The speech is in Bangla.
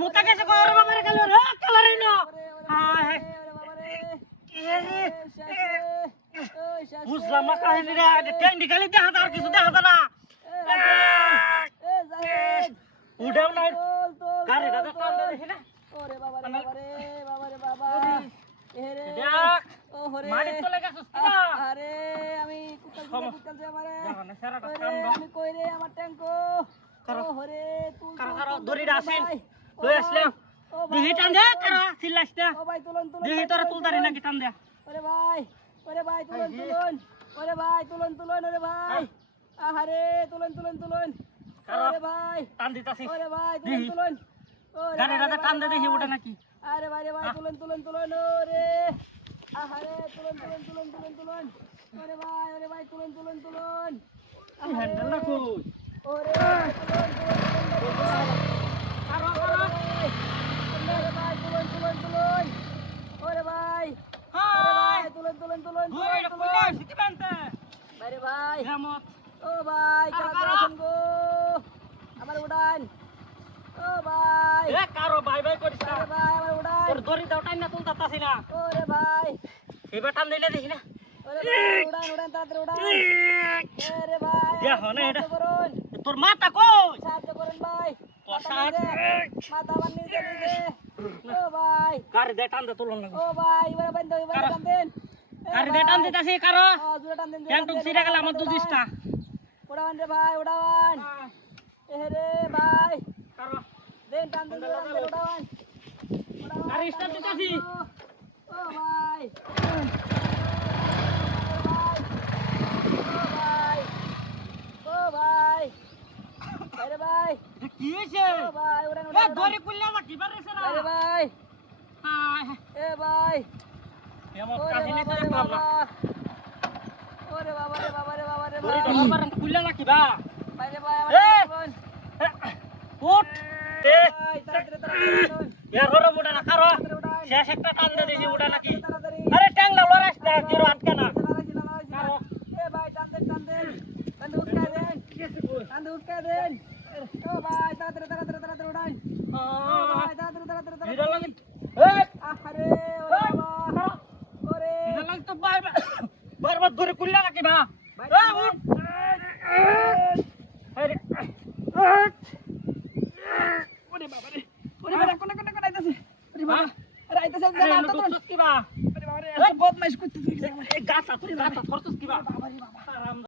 মুতা গেছে কো ওরে বাবারে গেল রে কালারে না হায় বুঝলাম না কাহিনী রে টেন্ডি খালি দেখা আর কিছু দেখা না উড়াও না গাড়ি দাদা টান দে দেখি না ওরে বাবারে বাবারে বাবারে বাবা এরে দেখ ওরে মারি চলে গেছস কি না আরে আমি কুকাল যে আমারে দেখো না সারাটা ওরে কাম আমি কই রে আমার ট্যাঙ্কো ওরে তুল কারো দড়ি রাসেন লই আসলে দিহি টান দে কারো চিল্লাস না ও ভাই তুলন দিহি তোরা তুলতারি নাকি টান দে ওরে ভাই তুলন ওরে ভাই তুলন ওরে ভাই আহারে তুলন ওরে ভাই টান দিতাছি ওরে ভাই তুলন গাড়ি দাদা টান দে দেখি ওটা নাকি আরে ভাই রে ভাই তুলন ওরে আহারে তুলন ওরে ভাই তুলন হ্যান্ডেল না কই ওরে কারো ওরে ভাই তুলন ওরে ভাই হাই তুলন ঘুরে কইলা সিটি বানতে ভাই রে ভাই হেমত ও ভাই কারা আছেন গো আমার উড়ান ও ভাই এ কারো বাই বাই করিস না আরে ভাই আমার উড়ান তোর দড়ি দাও টাইম না তুলতাছি না ওরে ভাই এবার টান দিলে দেখি না ওরে ভাই উড়ান তাড়াতাড়ি উড়ান আরে ভাই দেখো না এটা সাহায্য করুন তোর মাথা কই সাহায্য করুন ভাই মাথা মাথা বানিয়ে দিছে ও ভাই গাড়ি দে টান দে তুলন না ও ভাই এবারে বন্ধ এবারে টান দেন গাড়ি দে টান দিতাছি কারো জোরে টান দেন ট্যাঙ্ক টুক ছিড়ে গেল আমার দুদিসটা উড়ান রে ভাই উড়ান এরে ভাই কারো দেন টান দেন উড়ান গাড়ি স্টার্ট দিতাছি ও ভাই ও ভাই আরে ভাই কি হইছে ও ভাই উড়ান এ দড়ি কুল্লা না কি বারেছে না আরে ভাই হাই এ ভাই এমন ওরে কাহিনী তো বাবা দেখলাম না ওরে বাবা রে বাবা রে বাবা রে দড়ি বাবা ধরবার পারেন কুল্লা না কি বা ভাই রে ভাই এ! আমার উঠ এ ভাই তাড়াতাড়ি এর হরে মুডা না কারো উড়ান শেষ একটা টান দে দেখি উড়া নাকি তাড়াতাড়ি আরে ট্যাঙ্ক না লড়াইস না জিরো আটকা না কারো এ ভাই টান দেন টান উঠকা দেন টান উঠকা দেন ও ভাই তাড়াতাড়ি উড়ান ও ভাই তাড়াতাড়ি জিরো লাগি এ আরে ওরে বাবা ওরে জিরো লাগি তো বারবার ধরে কুল্লা নাকি বা এ উঠ আরে ওরে বাবা রে ওরে বাবা কোন আইতাছে ওরে বাবা আরে আইতাছে আরে জানা তো নতুন কি বা ওরে বাবা রে বদমাইশ করতে তুই এ গাছা তুই গাছা ধরছস কি বা বাবা রে বাবা আরাম